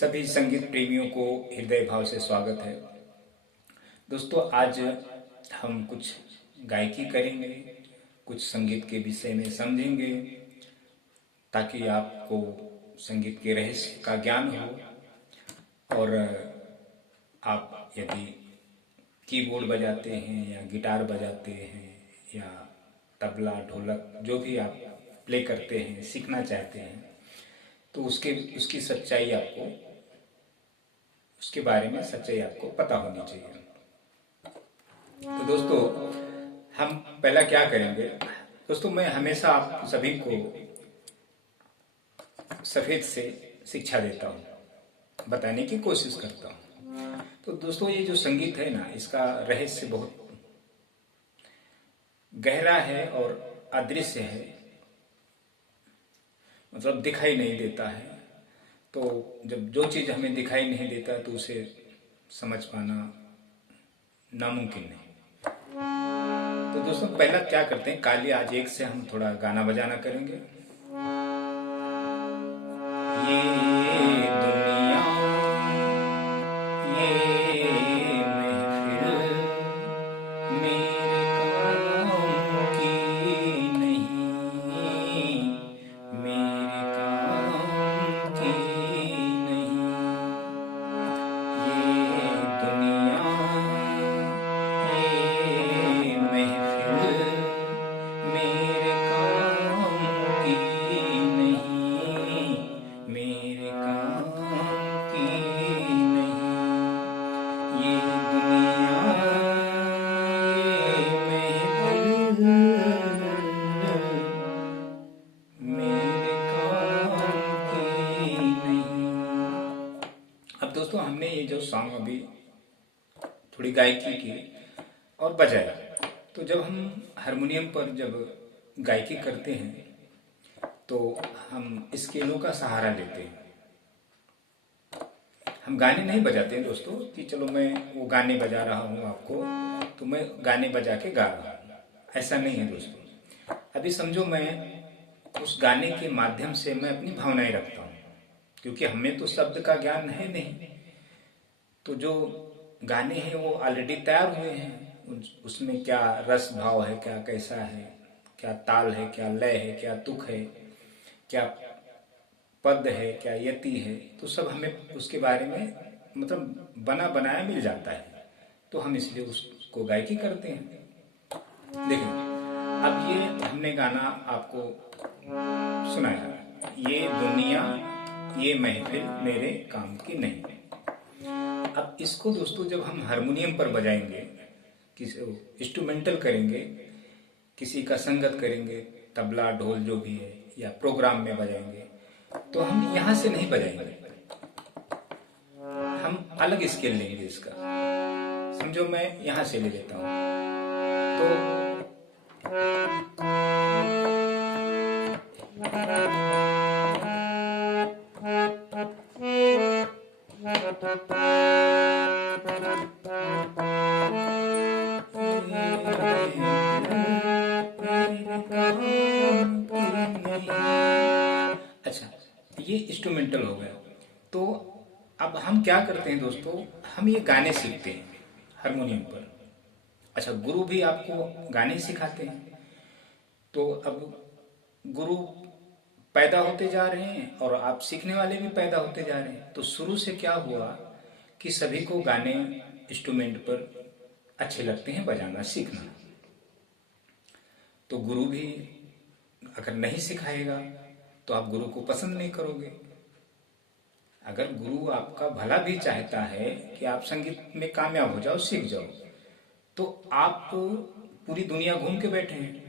सभी संगीत प्रेमियों को हृदय भाव से स्वागत है। दोस्तों, आज हम कुछ गायकी करेंगे, कुछ संगीत के विषय में समझेंगे ताकि आपको संगीत के रहस्य का ज्ञान हो। और आप यदि कीबोर्ड बजाते हैं या गिटार बजाते हैं या तबला ढोलक जो भी आप प्ले करते हैं, सीखना चाहते हैं, तो उसकी सच्चाई आपको, उसके बारे में सच्चाई आपको पता होनी चाहिए। तो दोस्तों, हम पहला क्या करेंगे। दोस्तों, मैं हमेशा आप सभी को सफेद से शिक्षा देता हूँ, बताने की कोशिश करता हूँ। तो दोस्तों, ये जो संगीत है ना, इसका रहस्य बहुत गहरा है और अदृश्य है, मतलब दिखाई नहीं देता है। तो जब जो चीज हमें दिखाई नहीं देता तो उसे समझ पाना नामुमकिन है। तो दोस्तों, पहला क्या करते हैं, काली आज एक से हम थोड़ा गाना बजाना करेंगे। ये दुनिया, ये महफिल मेरे काम की नहीं, मेरे काम की नहीं। ये दुनिया, ये महफिल मेरे काम की नहीं, मेरे काम की नहीं। ये दुनिया, ये महफिल मेरे काम की नहीं। अब दोस्तों, हमने ये जो सॉन्ग अभी थोड़ी गायकी की और बजाया, तो जब हम हारमोनियम पर जब गायकी करते हैं तो हम स्केलों का सहारा लेते हैं। हम गाने नहीं बजाते हैं दोस्तों कि चलो मैं वो गाने बजा रहा हूँ आपको, तो मैं गाने बजा के गा रहा हूँ, ऐसा नहीं है दोस्तों। अभी समझो मैं उस गाने के माध्यम से मैं अपनी भावनाएं रखता हूँ, क्योंकि हमें तो शब्द का ज्ञान है नहीं। तो जो गाने हैं वो ऑलरेडी तैयार हुए हैं, उसमें क्या रस भाव है, क्या कैसा है, क्या ताल है, क्या लय है, क्या तुक है, क्या पद है, क्या यति है, तो सब हमें उसके बारे में मतलब बना बनाया मिल जाता है। तो हम इसलिए उसको गायकी करते हैं। देखिए, अब ये हमने गाना आपको सुनाया, ये दुनिया, ये महफिल मेरे काम की नहीं। अब इसको दोस्तों जब हम हारमोनियम पर बजाएंगे, किसी इंस्ट्रूमेंटल करेंगे, किसी का संगत करेंगे, तबला ढोल जो भी है, या प्रोग्राम में बजाएंगे, तो हम यहां से नहीं बजाएंगे, हम अलग स्केल लेंगे इसका। समझो मैं यहां से ले लेता हूं, तो अच्छा, ये इंस्ट्रूमेंटल हो गया। तो अब हम क्या करते हैं दोस्तों, हम ये गाने सीखते हैं हारमोनियम पर। अच्छा, गुरु भी आपको गाने सिखाते हैं। तो अब गुरु पैदा होते जा रहे हैं और आप सीखने वाले भी पैदा होते जा रहे हैं। तो शुरू से क्या हुआ कि सभी को गाने इंस्ट्रूमेंट पर अच्छे लगते हैं बजाना, सीखना। तो गुरु भी अगर नहीं सिखाएगा तो आप गुरु को पसंद नहीं करोगे। अगर गुरु आपका भला भी चाहता है कि आप संगीत में कामयाब हो जाओ, सीख जाओ, तो आप पूरी दुनिया घूम के बैठे हैं।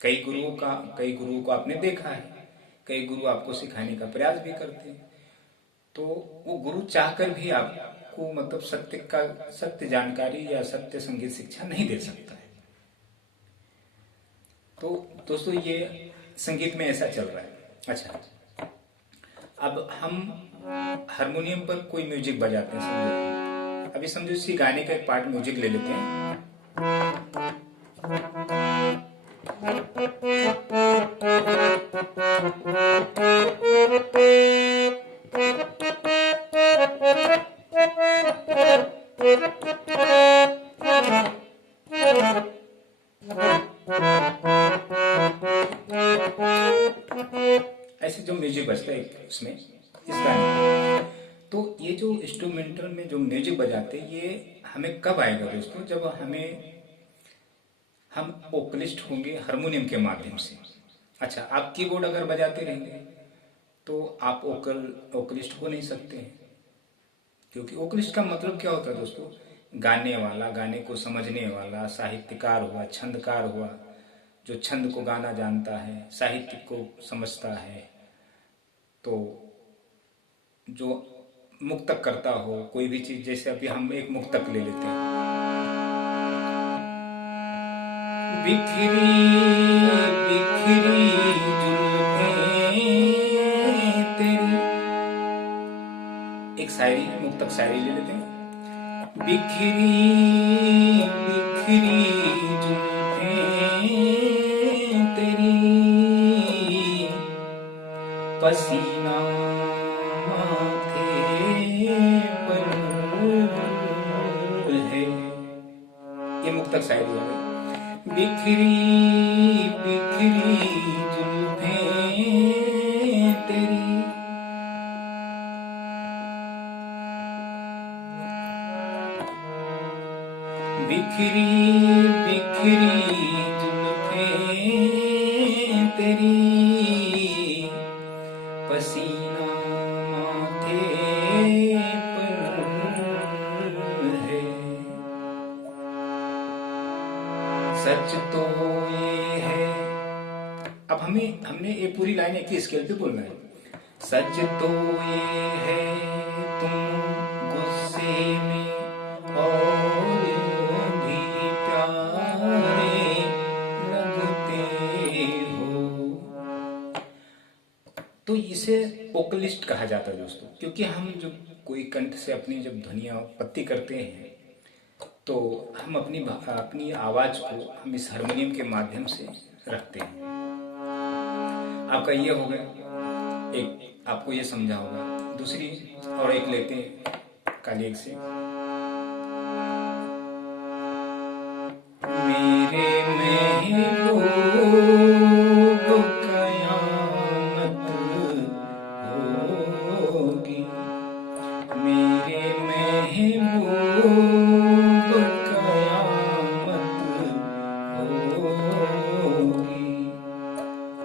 कई गुरुओं को आपने देखा है, कई गुरु आपको सिखाने का प्रयास भी करते हैं। तो वो गुरु चाहकर भी आपको मतलब सत्य जानकारी या सत्य संगीत शिक्षा नहीं दे सकता है। तो दोस्तों, ये संगीत में ऐसा चल रहा है। अच्छा, अब हम हारमोनियम पर कोई म्यूजिक बजाते हैं, समझो अभी समझो इसी गाने का एक पार्ट म्यूजिक ले लेते हैं। बजता है इसमें, इस गाने में। तो ये जो इंस्ट्रूमेंटल में जो म्यूजिक बजाते हैं ये हमें कब आएगा दोस्तों, जब हम वोकलिस्ट होंगे हारमोनियम के माध्यम से। अच्छा, आप कीबोर्ड अगर बजाते रहेंगे तो आप वोकलिस्ट हो नहीं सकते हैं, क्योंकि वोकलिस्ट का मतलब क्या होता है दोस्तों, गाने वाला, गाने को समझने वाला, साहित्यकार हुआ, छंदकार हुआ, जो छंद को गाना जानता है, साहित्य को समझता है। तो जो मुक्तक करता हो कोई भी चीज, जैसे अभी हम एक मुक्तक ले लेते हैं, बिखरी बिखरी जुल्फें तेरी, एक शायरी, मुक्तक शायरी ले लेते हैं। बिखरी बिखरी जुल्फें तेरी, पसीना माथे पर है, ये मुक्तक शायरी है। बिखरी बिखरी जुल्फें तेरी, बिखरी बिखरी जुल्फें तेरी, पसीना माथे पर है। सच तो ये है, अब हमने ये पूरी लाइन एक ही स्केल पे बोलना है। सच तो ये है तुम गुस्से में और भी प्यारे लगते हो। तो इसे वोकलिस्ट कहा जाता है दोस्तों, क्योंकि हम जब कोई कंठ से अपनी जब ध्वनियां उत्पत्ति करते हैं तो हम अपनी आवाज को हम इस हारमोनियम के माध्यम से रखते हैं। आपका ये हो गया, एक आपको ये समझा होगा। दूसरी और एक लेते हैं कालियक से। मेरे महबूब कयामत होगी, मेरे महबूब कयामत होगी,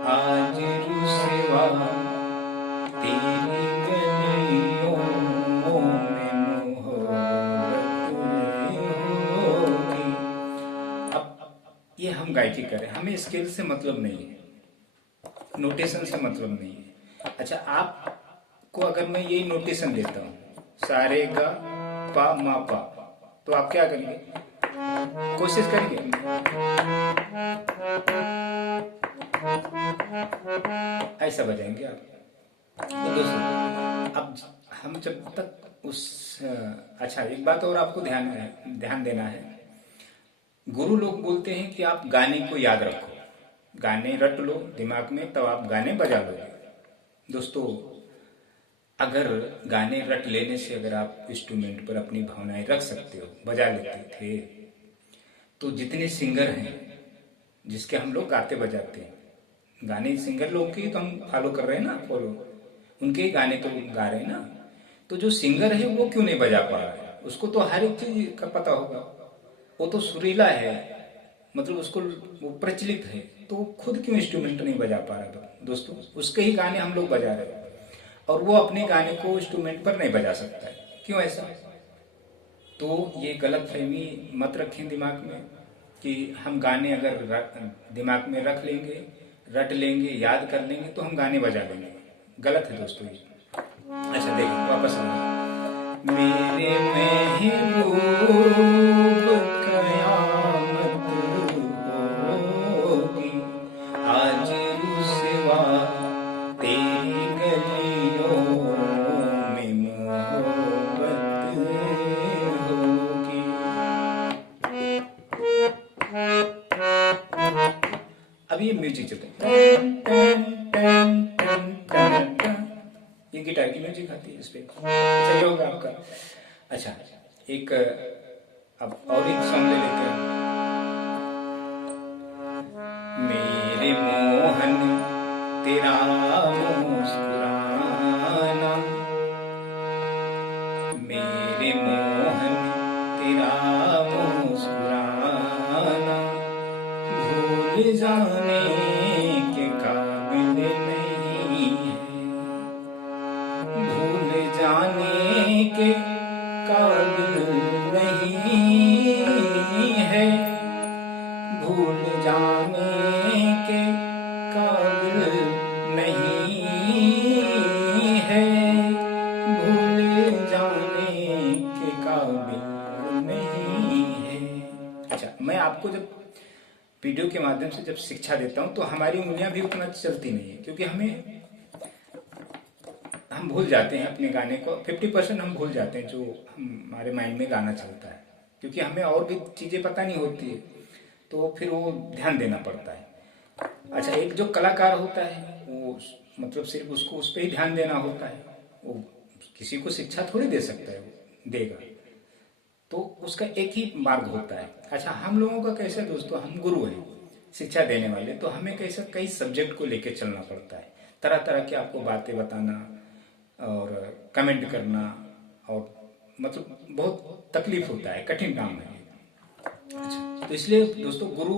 आज रुसवा तेरी गलियों में मोहब्बत होगी। अब ये हम गायकी करें, हमें स्केल से मतलब नहीं है, नोटेशन से मतलब नहीं है। अच्छा, आपको अगर मैं यही नोटेशन देता हूँ, सारे गा पा मा पा, तो आप क्या करेंगे, कोशिश करेंगे, ऐसा बजाएंगे आप। तो दोस्तों, अब हम जब तक अच्छा, एक बात और आपको ध्यान देना है। गुरु लोग बोलते हैं कि आप गाने को याद रखो, गाने रट लो दिमाग में, तब आप गाने बजा लोगे। दोस्तों, अगर गाने रट लेने से अगर आप इंस्ट्रूमेंट पर अपनी भावनाएं रख सकते हो, बजा लेते थे, तो जितने सिंगर हैं जिसके हम लोग गाते बजाते हैं, गाने सिंगर लोग की तो हम फॉलो कर रहे हैं ना, फॉलो उनके ही गाने तो गा रहे हैं ना। तो जो सिंगर है वो क्यों नहीं बजा पा रहा है, उसको तो हर एक चीज का पता होगा, वो तो सुरीला है, मतलब उसको वो प्रचलित है, तो खुद क्यों इंस्ट्रूमेंट नहीं बजा पा रहा दोस्तों, उसके ही गाने हम लोग बजा रहे हैं और वो अपने गाने को इंस्ट्रूमेंट पर नहीं बजा सकता है, क्यों ऐसा। तो ये गलत फहमी मत रखें दिमाग में कि हम गाने अगर दिमाग में रख लेंगे, रट लेंगे, याद कर लेंगे तो हम गाने बजा लेंगे, गलत है दोस्तों ये। अच्छा देखो, वापस आना, मेरे महबूब कयामत होगी, आज रुसवा तेरी गलियों में मोहब्बत होगी। अब ये म्यूजिक चलता है, ये गिटार की म्यूजिक आती है इस पे, सही होगा आपका। अच्छा, एक अब और एक सॉन्ग ले लेते हैं। मेरे मोहन तेरा मुस्कुराना जाने के काबिल नहीं है, भूल जाने के काबिल नहीं है, भूल जाने के काबिल नहीं है, भूल जाने के काबिल नहीं है। अच्छा, मैं आपको जब वीडियो के माध्यम से जब शिक्षा देता हूं तो हमारी उंगलियां भी उतना चलती नहीं है, क्योंकि हम भूल जाते हैं अपने गाने को। 50% हम भूल जाते हैं जो हमारे माइंड में गाना चलता है, क्योंकि हमें और भी चीजें पता नहीं होती है, तो फिर वो ध्यान देना पड़ता है। अच्छा, एक जो कलाकार होता है वो मतलब सिर्फ उसको उस पर ही ध्यान देना होता है, वो किसी को शिक्षा थोड़ी दे सकता है, वो देगा, तो उसका एक ही मार्ग होता है। अच्छा, हम लोगों का कैसे दोस्तों, हम गुरु हैं शिक्षा देने वाले, तो हमें कैसे कई सब्जेक्ट को लेके चलना पड़ता है, तरह तरह की आपको बातें बताना और कमेंट करना, और मतलब बहुत तकलीफ होता है, कठिन काम है। अच्छा, तो इसलिए दोस्तों गुरु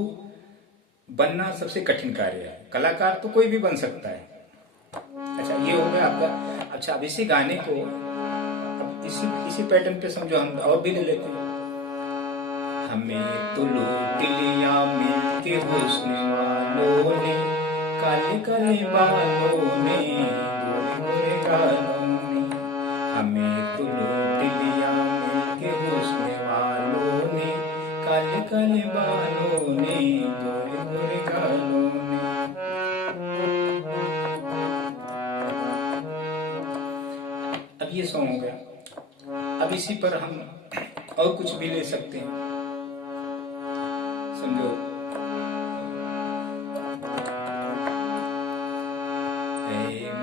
बनना सबसे कठिन कार्य है। कलाकार तो कोई भी बन सकता है। अच्छा, ये हो गया आपका। अच्छा, अब इसी गाने को अब इसी पैटर्न पे समझो, हम और भी ले लेते हैं। हमें तो लूट लिया मिलके हुस्न वालों ने, काले काले बालों ने, गोरे गोरे गालों ने। हमें तो लूट लिया मिलके हुस्न वालों ने, काले काले बालों ने, गोरे गोरे गालों ने। अब ये सॉन्ग हो गया। अब इसी पर हम और कुछ भी ले सकते हैं, समझो।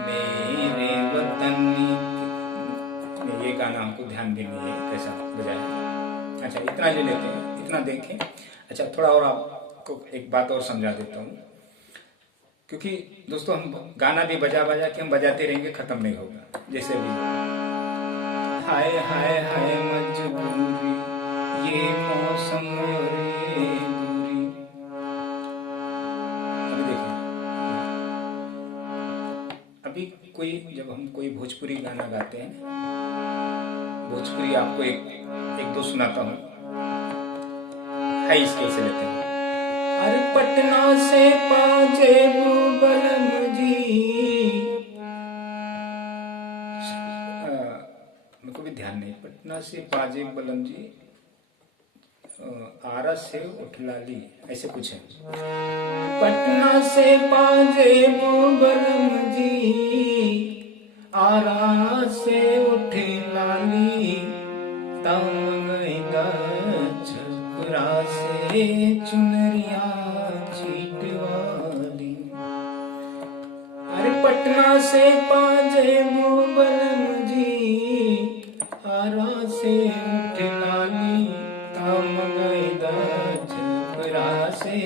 मेरे वतन में ये गाना हमको ध्यान देनी है, कैसा बजाया। अच्छा, इतना ले लेते हैं, इतना देखें। अच्छा, थोड़ा और आपको एक बात और समझा देता हूँ, क्योंकि दोस्तों हम गाना भी बजा बजा के हम बजाते रहेंगे, खत्म नहीं होगा। जैसे भी हाय हाय हाय मजबूरी, ये मौसम और ये दूरी। अभी देखिए, अभी कोई जब हम कोई भोजपुरी गाना गाते हैं, भोजपुरी आपको एक दो सुनाता हूँ, हाई स्केल से लेते हैं। अरे पटना से पाजेबू बलम जी, मेरे को भी ध्यान नहीं, पटना से पाजेब बलम जी, आरा से उठलाली, ऐसे कुछ है। पटना से पाजेबू बलम जी, आरा से उठलाली, तमगैदा छपरा से चुनरिया छीटवाली। अरे पटना से पाजेबू बलम जी, आरा से उठलाली, तमगैदा छपरा से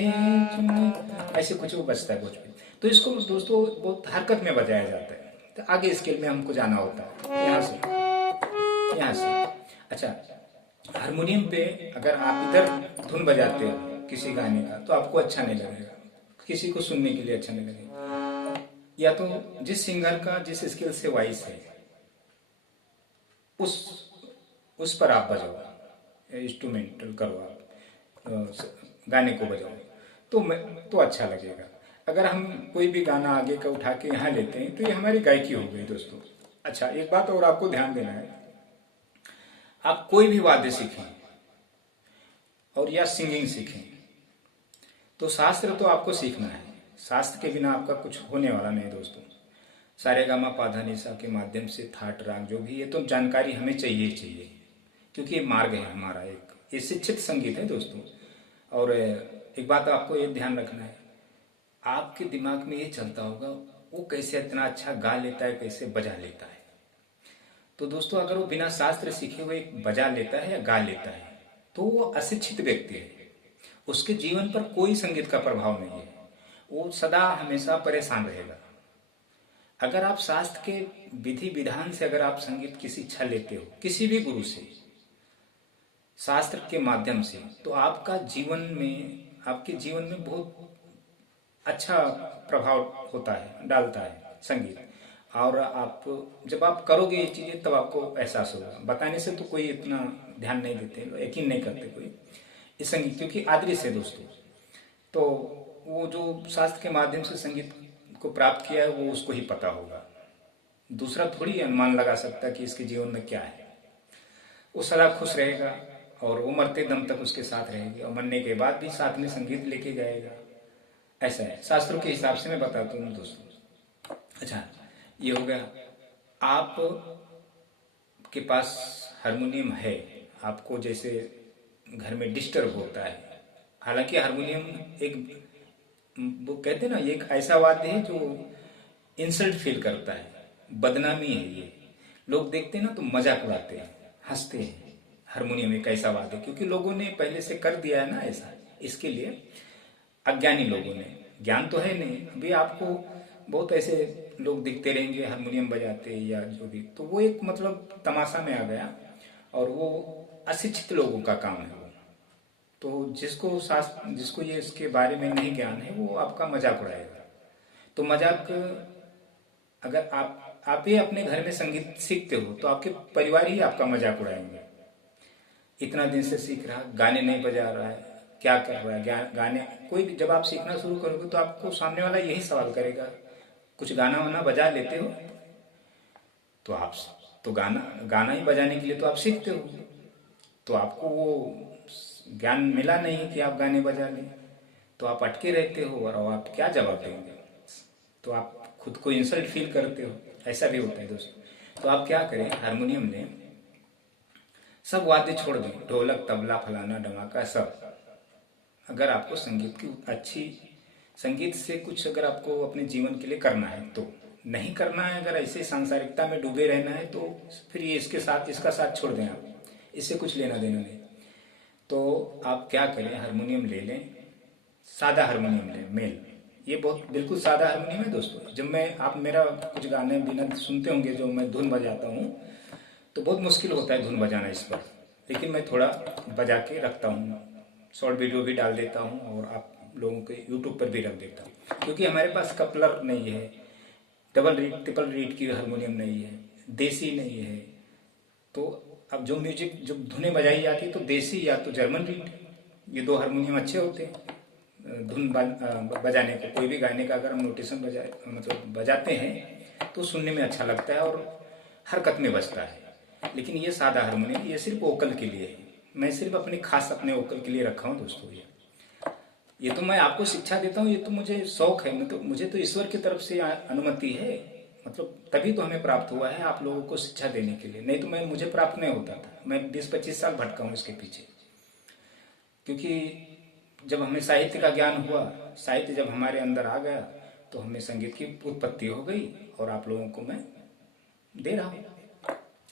चुनरिया, ऐसे कुछ वो बचता है भोजपुरी। तो इसको दोस्तों बहुत हरकत में बजाया जाता है, तो आगे स्केल में हमको जाना होता है, यहाँ से। अच्छा, हारमोनियम पे अगर आप इधर धुन बजाते हो किसी गाने का, तो आपको अच्छा नहीं लगेगा, किसी को सुनने के लिए अच्छा नहीं लगेगा। या तो जिस सिंगर का जिस स्किल से वॉइस है, उस पर आप बजाओ, इंस्ट्रूमेंटल करो, आप गाने को बजाओ, तो अच्छा लगेगा। अगर हम कोई भी गाना आगे का उठा के यहाँ लेते हैं, तो ये हमारी गायकी हो गई दोस्तों। अच्छा, एक बात और आपको ध्यान देना है, आप कोई भी वाद्य सीखें और या सिंगिंग सीखें, तो शास्त्र तो आपको सीखना है, शास्त्र के बिना आपका कुछ होने वाला नहीं दोस्तों। सारेगामा पाधा निसा के माध्यम से थाट राग जो भी, ये तो जानकारी हमें चाहिए ही चाहिए, क्योंकि ये मार्ग है हमारा, ये शिक्षित संगीत है दोस्तों। और एक बात आपको ये ध्यान रखना है, आपके दिमाग में ये चलता होगा वो कैसे इतना अच्छा गा लेता है, कैसे बजा लेता है। तो दोस्तों अगर वो बिना शास्त्र सीखे हुए बजा लेता है या गा लेता है, तो वो अशिक्षित व्यक्ति है, उसके जीवन पर कोई संगीत का प्रभाव नहीं है, वो सदा हमेशा परेशान रहेगा। अगर आप शास्त्र के विधि विधान से अगर आप संगीत की शिक्षा लेते हो किसी भी गुरु से, शास्त्र के माध्यम से, तो आपके जीवन में बहुत अच्छा प्रभाव होता है, डालता है संगीत। और आप जब आप करोगे ये चीजें तब आपको एहसास होगा। बताने से तो कोई इतना ध्यान नहीं देते, यकीन नहीं करते कोई इस संगीत, क्योंकि अदृश्य है दोस्तों। तो वो जो शास्त्र के माध्यम से संगीत को प्राप्त किया है वो उसको ही पता होगा। दूसरा थोड़ी अनुमान लगा सकता कि इसके जीवन में क्या है। वो सदा खुश रहेगा और वो मरते दम तक उसके साथ रहेगी और मरने के बाद भी साथ में संगीत लेके जाएगा। ऐसा है शास्त्रों के हिसाब से मैं बताता हूँ दोस्तों। अच्छा, ये हो गया। आप के पास हारमोनियम है, आपको जैसे घर में डिस्टर्ब होता है। हालांकि हारमोनियम एक, वो कहते हैं ना, ये एक ऐसा वाद्य है जो इंसल्ट फील करता है, बदनामी है ये। लोग देखते हैं ना तो मजाक उड़ाते हैं, हंसते हैं। हारमोनियम एक ऐसा वाद्य है क्योंकि लोगों ने पहले से कर दिया है ना ऐसा, इसके लिए अज्ञानी लोगों ने। ज्ञान तो है नहीं। अभी आपको बहुत ऐसे लोग दिखते रहेंगे हारमोनियम बजाते या जो भी, तो वो एक मतलब तमाशा में आ गया और वो अशिक्षित लोगों का काम है वो। तो जिसको ये इसके बारे में नहीं ज्ञान है वो आपका मजाक उड़ाएगा। तो मजाक, अगर आप ही अपने घर में संगीत सीखते हो तो आपके परिवार ही आपका मजाक उड़ाएंगे। इतना दिन से सीख रहा, गाने नहीं बजा रहा है, क्या कर रहा है। गाने कोई भी, जब आप सीखना शुरू करोगे तो आपको सामने वाला यही सवाल करेगा, कुछ गाना वाना बजा लेते हो? तो आप तो गाना गाना ही बजाने के लिए तो आप सीखते हो। तो आपको वो ज्ञान मिला नहीं कि आप गाने बजा लें, तो आप अटके रहते हो और आप क्या जवाब देंगे? तो आप खुद को इंसल्ट फील करते हो। ऐसा भी होता है दोस्तों। तो आप क्या करें, हारमोनियम में सब वाद्य छोड़ दें, ढोलक तबला फलाना धमाका सब। अगर आपको संगीत की अच्छी, संगीत से कुछ अगर आपको अपने जीवन के लिए करना है तो, नहीं करना है अगर ऐसे सांसारिकता में डूबे रहना है तो फिर ये इसका साथ छोड़ दें आप, इससे कुछ लेना देना नहीं। तो आप क्या करें, हारमोनियम ले लें, सादा हारमोनियम लें, मेल। ये बहुत बिल्कुल सादा हारमोनियम है दोस्तों। जब मैं, आप मेरा कुछ गाने बिना सुनते होंगे जो मैं धुन बजाता हूँ, तो बहुत मुश्किल होता है धुन बजाना इस पर, लेकिन मैं थोड़ा बजा के रखता हूँ, शॉर्ट वीडियो भी डाल देता हूँ और आप लोगों के यूट्यूब पर भी रख देता हूँ। क्योंकि हमारे पास कपलर नहीं है, डबल रीड ट्रिपल रीड की हारमोनियम नहीं है, देसी नहीं है। तो अब जो म्यूजिक, जो धुनें बजाई जाती है तो देसी या तो जर्मन रीड, ये दो हारमोनियम अच्छे होते हैं धुन बजाने को। कोई भी गाने का अगर हम नोटेशन बजाए, मतलब बजाते हैं तो सुनने में अच्छा लगता है और हरकत में बजता है। लेकिन ये सादा हारमोनियम, ये सिर्फ वोकल के लिए है। मैं सिर्फ अपने खास अपने वोकल के लिए रखा हूँ दोस्तों। ये तो मैं आपको शिक्षा देता हूँ, ये तो मुझे शौक है, मतलब मुझे तो ईश्वर की तरफ से अनुमति है, मतलब तभी तो हमें प्राप्त हुआ है आप लोगों को शिक्षा देने के लिए। नहीं तो मुझे प्राप्त नहीं होता था। मैं 20-25 साल भटका हूँ इसके पीछे। क्योंकि जब हमें साहित्य का ज्ञान हुआ, साहित्य जब हमारे अंदर आ गया तो हमें संगीत की उत्पत्ति हो गई और आप लोगों को मैं दे रहा हूँ।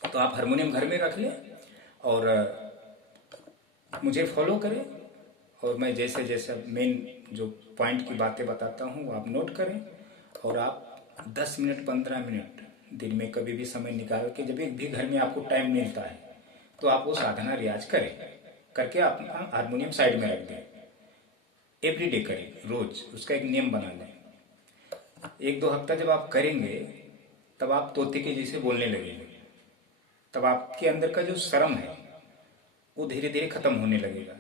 तो आप हारमोनियम घर में रख लें और मुझे फॉलो करें, और मैं जैसे जैसे मेन जो पॉइंट की बातें बताता हूँ वो आप नोट करें। और आप 10 मिनट 15 मिनट दिन में कभी भी समय निकाल के, जब भी घर में आपको टाइम मिलता है तो आप वो साधना रियाज करें, करके अपना हारमोनियम साइड में रख दें। एवरीडे करें, रोज उसका एक नियम बना लें। 1-2 हफ्ता जब आप करेंगे तब आप तोते के जैसे बोलने लगेंगे। तब आपके अंदर का जो शर्म है वो धीरे धीरे खत्म होने लगेगा।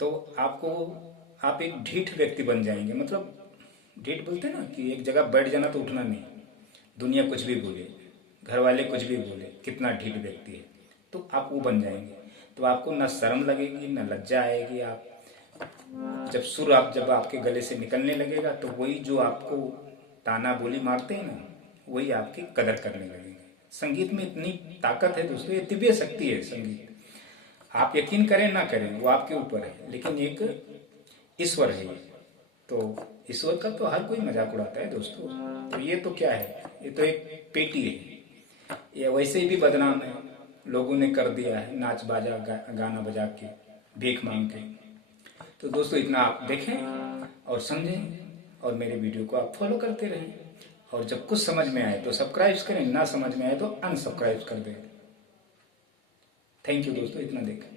तो आप एक ढीठ व्यक्ति बन जाएंगे। मतलब ढीठ बोलते ना कि एक जगह बैठ जाना तो उठना नहीं, दुनिया कुछ भी बोले, घर वाले कुछ भी बोले, कितना ढीठ व्यक्ति है, तो आप वो बन जाएंगे। तो आपको ना शर्म लगेगी ना लज्जा आएगी। आप जब आपके गले से निकलने लगेगा तो वही जो आपको ताना बोली मारते हैं ना, वही आपकी कदर करने लगेंगे। संगीत में इतनी ताकत है दोस्तों, ये दिव्य शक्ति है संगीत। आप यकीन करें ना करें वो आपके ऊपर है, लेकिन एक ईश्वर है ये। तो ईश्वर का तो हर कोई मजाक उड़ाता है दोस्तों। तो ये तो क्या है, ये तो एक पेटी है। ये वैसे ही भी बदनाम है, लोगों ने कर दिया है नाच बाजा गाना बजा के, भीख मांग के। तो दोस्तों इतना आप देखें और समझें और मेरे वीडियो को आप फॉलो करते रहें। और जब कुछ समझ में आए तो सब्सक्राइब करें, ना समझ में आए तो अनसब्सक्राइब कर दें। थैंक यू दोस्तों, इतना देखें।